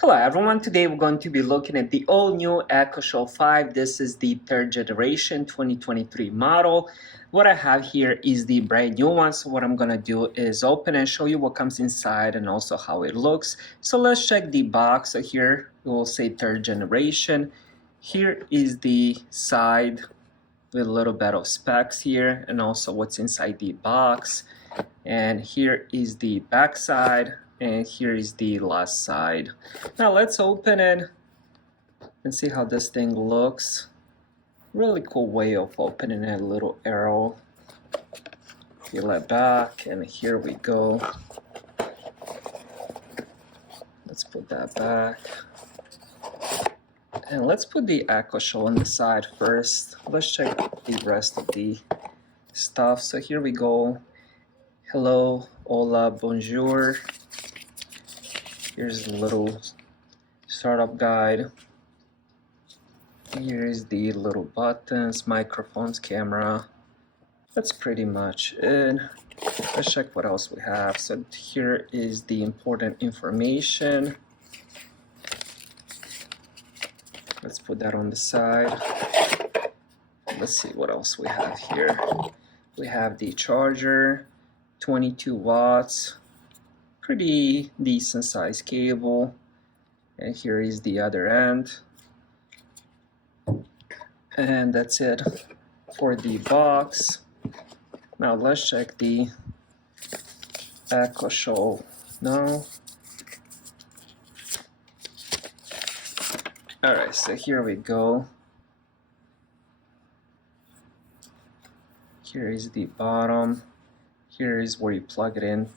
Hello everyone, today we're going to be looking at the all-new Echo Show 5. This is the third generation 2023 model. What I have here is the brand new one, so what I'm going to do is open and show you what comes inside and also how it looks. So let's check the box. So here it will say third generation. Here is the side with a little bit of specs here and also what's inside the box. And here is the back side. And here is the last side. Now let's open it and see how this thing looks. Really cool way of opening it, a little arrow. Peel it back and here we go. Let's put that back. And let's put the Echo Show on the side first. Let's check the rest of the stuff. So here we go. Hello, hola, bonjour. Here's a little startup guide. Here's the little buttons, microphones, camera. That's pretty much it. Let's check what else we have. So here is the important information. Let's put that on the side. Let's see what else we have here. We have the charger, 22 watts. Pretty decent size cable, and here is the other end, and that's it for the box. Now let's check the Echo Show now. Alright, so here we go. Here is the bottom. Here is where you plug it in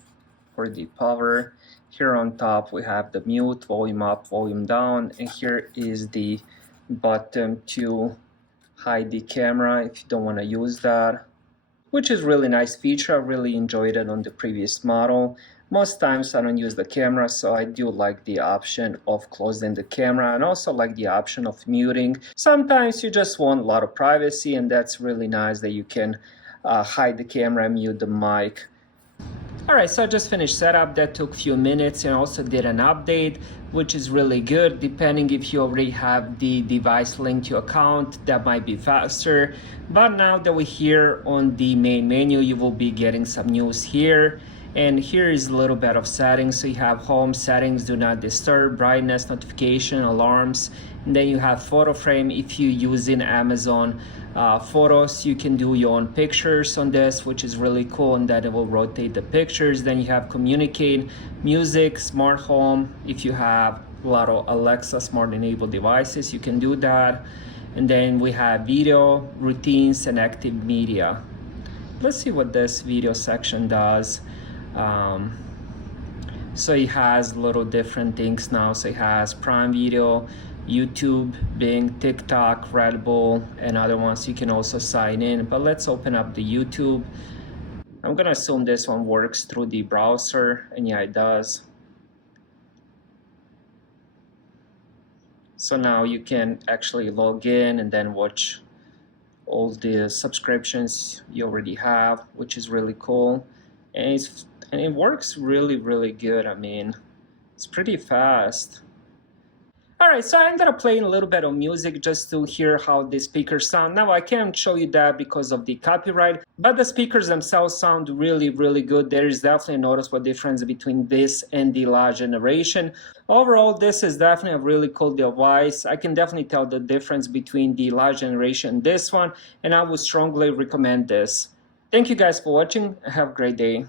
for the power. Here on top we have the mute, volume up, volume down, and here is the button to hide the camera if you don't want to use that, which is really nice feature. I really enjoyed it on the previous model. Most times I don't use the camera, so I do like the option of closing the camera and also like the option of muting. Sometimes you just want a lot of privacy, and that's really nice that you can hide the camera and mute the mic. Alright, so I just finished setup. That took a few minutes, and also did an update, which is really good. Depending if you already have the device linked to your account, that might be faster. But now that we're here on the main menu, you will be getting some news here. And here is a little bit of settings. So you have home settings, do not disturb, brightness, notification, alarms. And then you have photo frame. If you're using Amazon photos, you can do your own pictures on this, which is really cool, and that it will rotate the pictures. Then you have communicate, music, smart home. If you have a lot of Alexa smart enabled devices, you can do that. And then we have video, routines, and active media. Let's see what this video section does. So it has little different things now. So it has Prime Video, YouTube, Bing, TikTok, Red Bull, and other ones. You can also sign in, but let's open up the YouTube. I'm gonna assume this one works through the browser, and yeah, it does. So now you can actually log in and then watch all the subscriptions you already have, which is really cool. And it works really, really good. I mean, it's pretty fast. Alright, so I ended up playing a little bit of music just to hear how the speakers sound. Now I can't show you that because of the copyright, but the speakers themselves sound really, really good. There is definitely a noticeable difference between this and the last generation. Overall, this is definitely a really cool device. I can definitely tell the difference between the last generation and this one, and I would strongly recommend this. Thank you guys for watching. Have a great day.